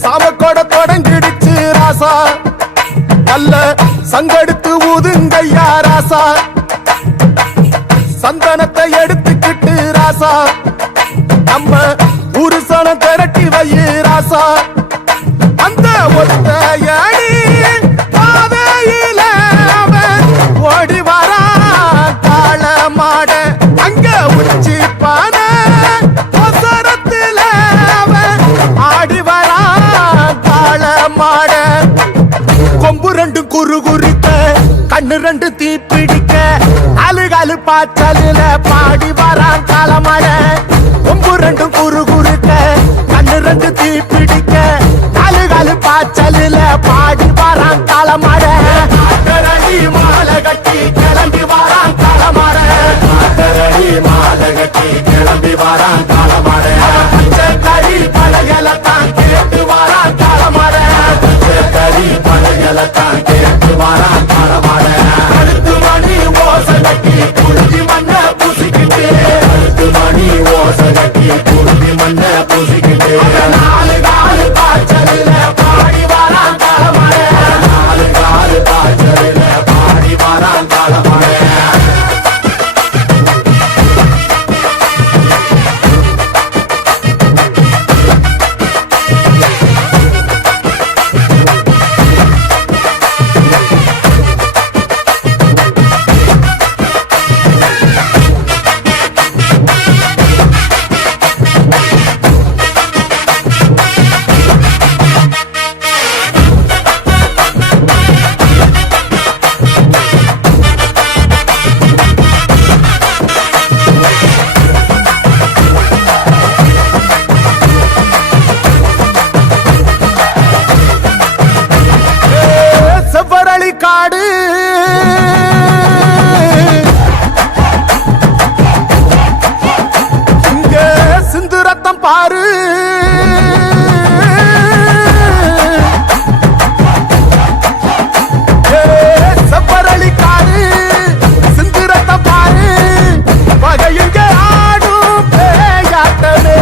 சாமக்கோட தொடங்கிடுச்சு ராசா, நல்ல சங்கெடுத்து ஊதுங்கையா ராசா, சந்தனத்தை எடுத்துக்கிட்டு ராசா, நம்ம புருஷன திரட்டி வைய ராசா, அந்த ஒத்தையடி பாதையில ஓடி வரா காளமாட, அங்க உச்சி பான ஒசரத்துல ஆடி வரா காளமாட, கொம்பு ரெண்டு குறு குறுக்க கண்ணு ரெண்டு தீப்பிடிக்க அழுகாலு பாச்சலில பாடி வரான் காளமாட, கொம்பு ரெண்டு குறு குறுக்க கண்ணு ரெண்டு தீப்பிடிக்க அழுகாலு பாச்சலில பாடி வரான் காளமாட, மாலை கட்டி கிளம்பி வரான் காளமாட, மாலை கட்டி கிளம்பி வரான் காளமாட, கறி பழகலத்தான் கேட்டு வரான் காளமாட, கறி பழகலத்தான் கேட்டு வரான் காளமாட, அடுத்து மணி ஓசை கட்டி குருதி மண்ண பூசிக்கிட்டு, அடுத்து மணி ஓசை கட்டி குருதி மண்ண பூசிக்கிட்டு, நாலு காலு காய்ச்சலில் பாடி வரான் காளமாட, நாலு காலு காய்ச்சலில் பாடி வரான் காளமாட. காடு இங்க சிந்து ரத்தம் பாரு, செவ்வரளி காடு சிந்து ரத்தம் பாரு, பகை இங்க ஆடும் பேயாட்டமே,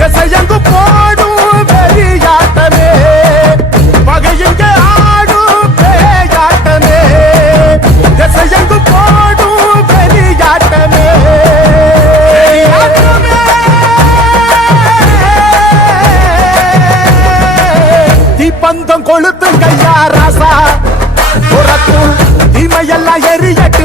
திசையங்கு போடும் வெறியாட்டமே, பகை இங்க திசையங்கு போடும் வெளியாட்டமே, தீப்பந்தம் கொளுத்து கையா ராசா, புறத்தும் தீமையெல்லாம் எரியட்டு